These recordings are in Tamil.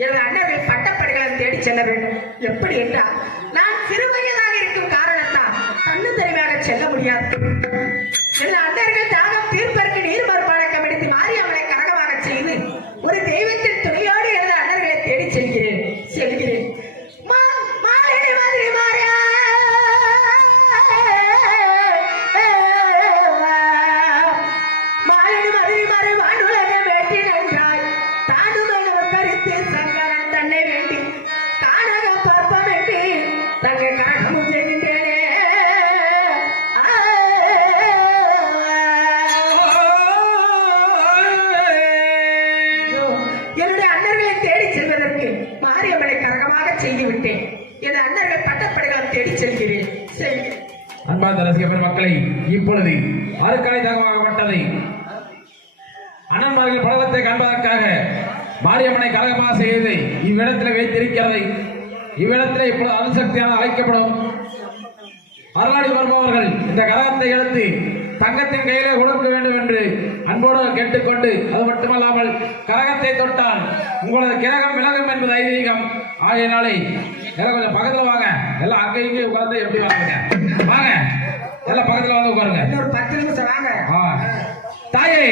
எனது அண்ணர்கள் பட்டப்படைகளை தேடி செல்ல வேண்டும் எப்படி என்றால் நான் சிறுவயதாக இருக்கும் இப்பொழுது அருக்காய் தகவலாகப்பட்டது அண்ணன்மார்கள் பலவத்தை காண்பதற்காக மாரியம்மனை கலகமாக செய்து இவ்விடத்தில் வைத்திருக்கிறது. இவ்விடத்தில் இப்பொழுது அணுசக்தியான அழைக்கப்படும் அருளாடி வருபவர்கள் இந்த கலகத்தை எடுத்து தங்கத்தின் கையிலே கொடுக்க வேண்டும் என்று அன்போடு கேட்டுக்கொண்டு அது மட்டுமல்லாமல் கரகத்தை தொட்டால் உங்களது கிரகம் விலகும் என்பது ஐதீகம். ஆகையினாலே எல்லாம் கொஞ்சம் பக்கத்தில் வாங்க. எல்லாம் அங்கே இங்கே உட்கார்ந்து எப்படி வாங்க வாங்க. எல்லாம் பக்கத்துல வந்து உட்காருங்க. இன்னொரு பத்து நிமிஷம் வாங்க. தாயே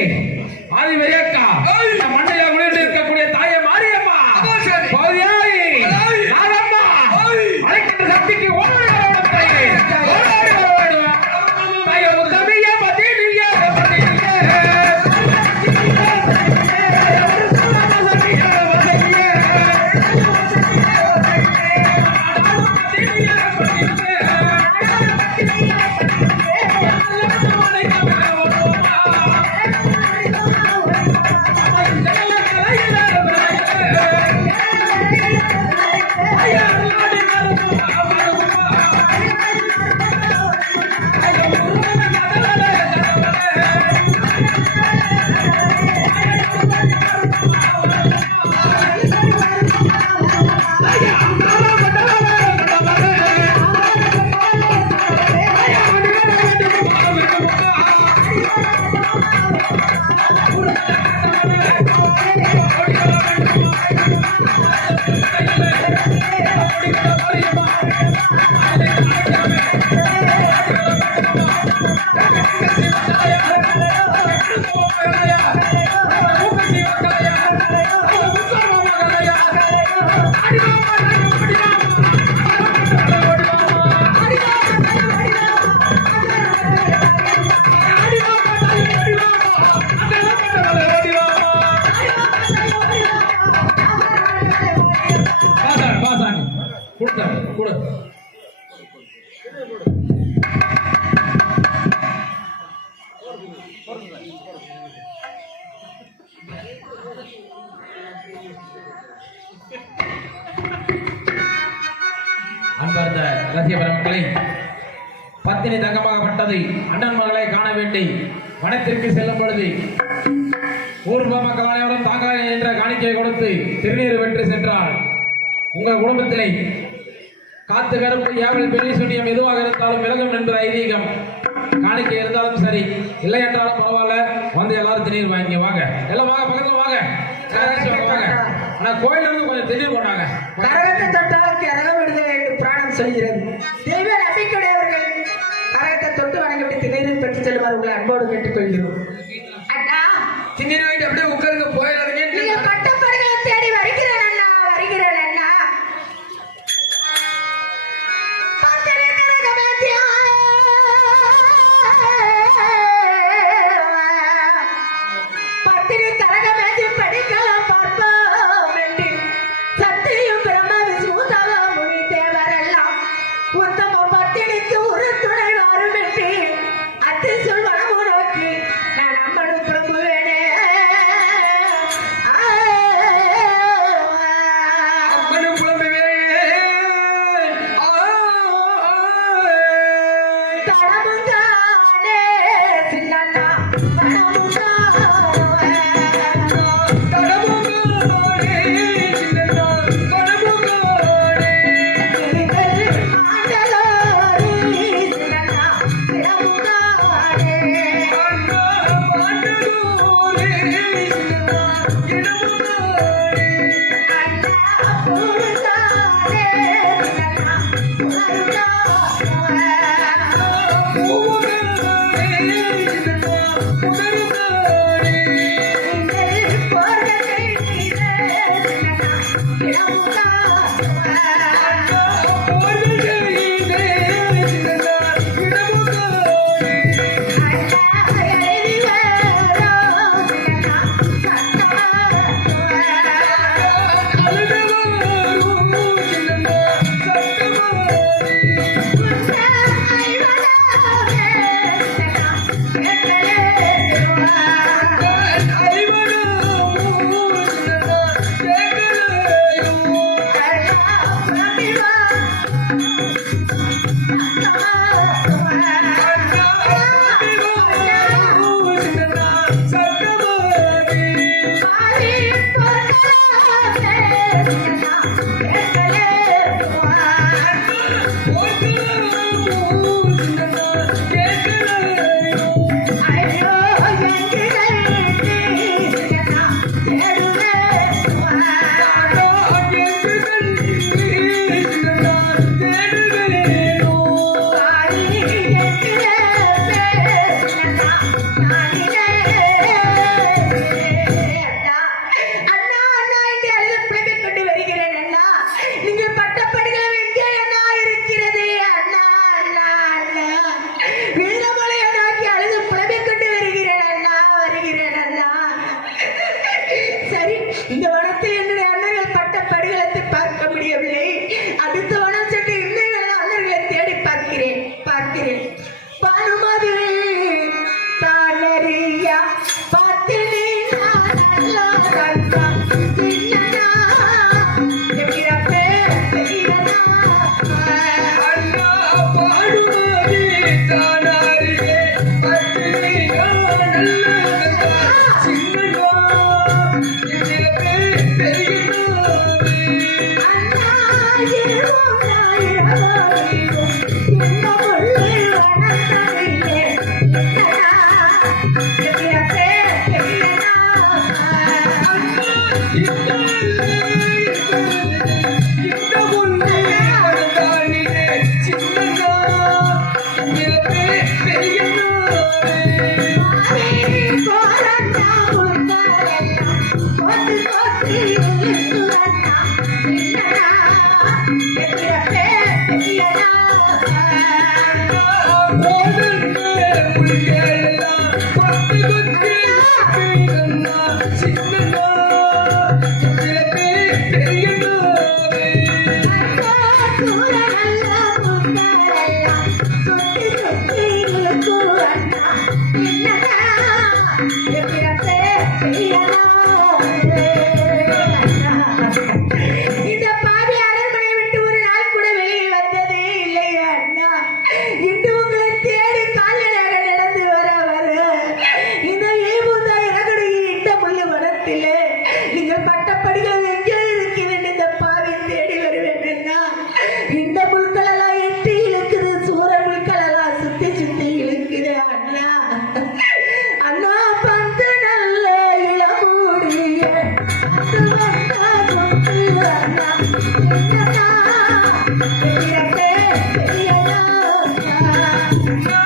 வனத்திற்கு செல்லும் பொழுது ஊர் மக்கள் அனைவரும் தாங்கள் என்ற காணிக்கை கொடுத்து திருநீர் வென்று சென்றால் உங்கள் குடும்பத்திலே காத்து கருப்பு ஏவல் பெரிய சூனியம் எதுவாக இருந்தாலும் விலகும் என்பது ஐதீகம் காணிக்கை இருந்தாலும் சரி இல்லை என்றாலும் பரவாயில்ல வந்து எல்லாரும் திருநீர் வாங்கி வாங்க. எல்லாம் வாங்க பக்கத்துல வாங்க. வாங்க ஆனா கோயில்ல இருந்து கொஞ்சம் திருநீர் போனாங்க கரகத்தை தொட்டால் கரகம் விடுதலை என்று பிராணம் சொல்கிறது. உங்களை அன்போடு கேட்டுக்கொள்கிறோம். அண்ணா திண்ணீர் வாங்கிட்டு அப்படியே உட்காருங்க Thank you.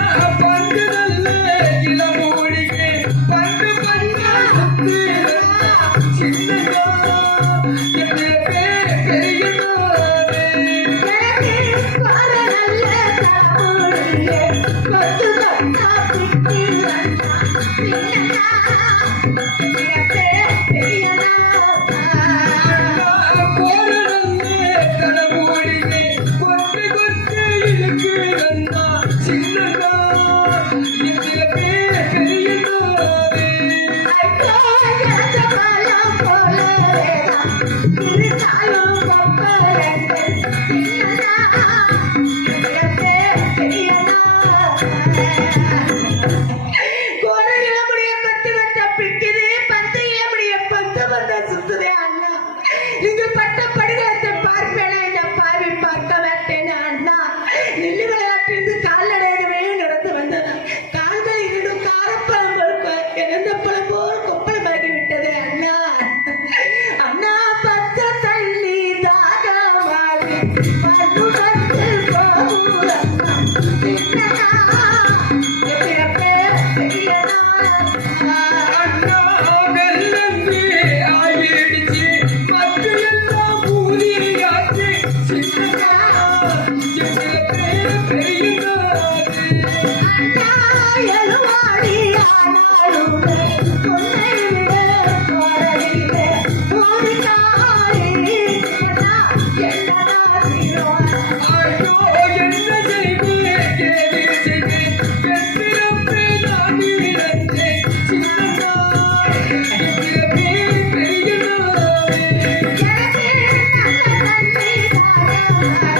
Yeah.